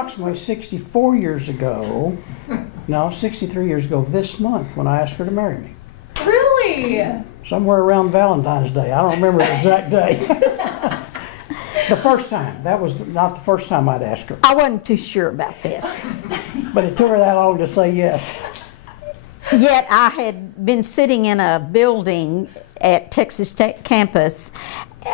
Approximately 64 years ago, no, 63 years ago this month when I asked her to marry me. Really? Somewhere around Valentine's Day. I don't remember the exact day. The first time. That was not the first time I'd asked her. I wasn't too sure about this. But it took her that long to say yes. Yet I had been sitting in a building at Texas Tech campus,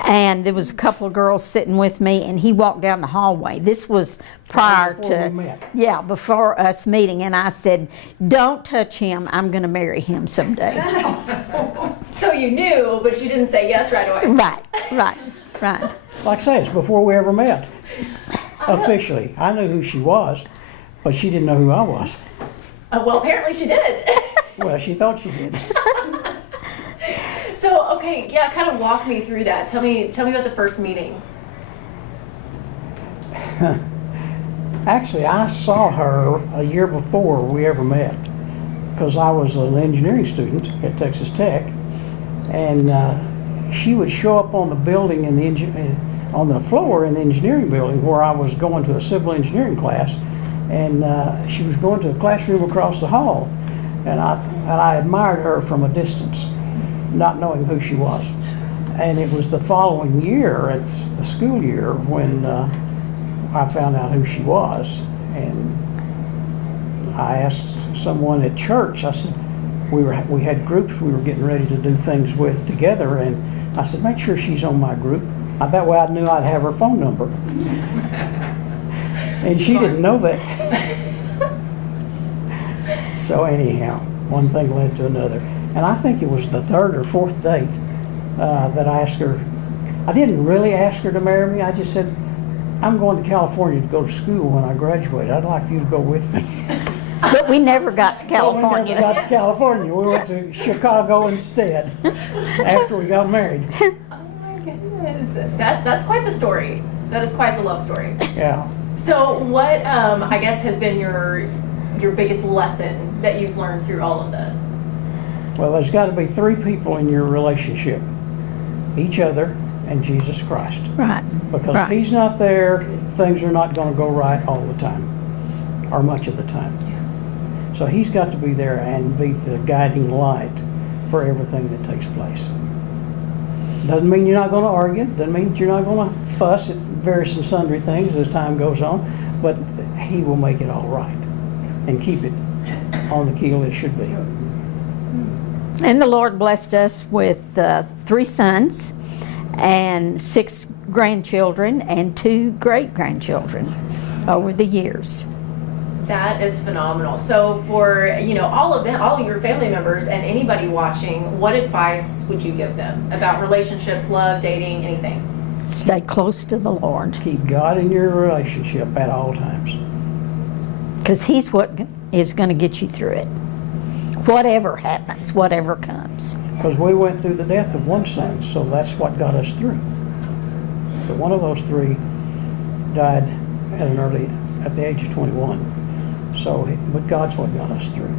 and there was a couple of girls sitting with me, and he walked down the hallway. This was prior to, yeah, before us meeting, and I said, "Don't touch him. I'm going to marry him someday." So you knew, but you didn't say yes right away. Right. Like I say, it's before we ever met. Officially. I knew who she was, but she didn't know who I was. Well, apparently she did. Well, she thought she did. So, okay, yeah, kind of walk me through that. Tell me about the first meeting. Actually, I saw her a year before we ever met, because I was an engineering student at Texas Tech, and she would show up on the building on the floor in the engineering building where I was going to a civil engineering class, and she was going to a classroom across the hall, and I admired her from a distance, not knowing who she was. And it was the following year, it's the school year, when I found out who she was. And I asked someone at church, I said, we had groups we were getting ready to do things with together, and I said, make sure she's on my group. That way I knew I'd have her phone number. And she didn't know that. So anyhow, one thing led to another. And I think it was the third or fourth date that I asked her. I didn't really ask her to marry me. I just said, I'm going to California to go to school when I graduate. I'd like for you to go with me. But we never got to California. Well, we never got to California. We went to Chicago instead after we got married. Oh my goodness. That's quite the story. That is quite the love story. Yeah. So what, I guess, has been your biggest lesson that you've learned through all of this? Well, there's got to be three people in your relationship: each other and Jesus Christ. Right. Because if He's not there, things are not going to go right all the time, or much of the time. Yeah. So He's got to be there and be the guiding light for everything that takes place. Doesn't mean you're not going to argue. Doesn't mean you're not going to fuss at various and sundry things as time goes on. But He will make it all right and keep it on the keel it should be. And the Lord blessed us with 3 sons and 6 grandchildren and 2 great-grandchildren over the years. That is phenomenal. So for, all of them, all of your family members and anybody watching, what advice would you give them about relationships, love, dating, anything? Stay close to the Lord. Keep God in your relationship at all times. Because He's what is going to get you through it. Whatever happens, whatever comes. Because we went through the death of one son, so that's what got us through. So one of those 3 died at the age of 21. So, but God's what got us through.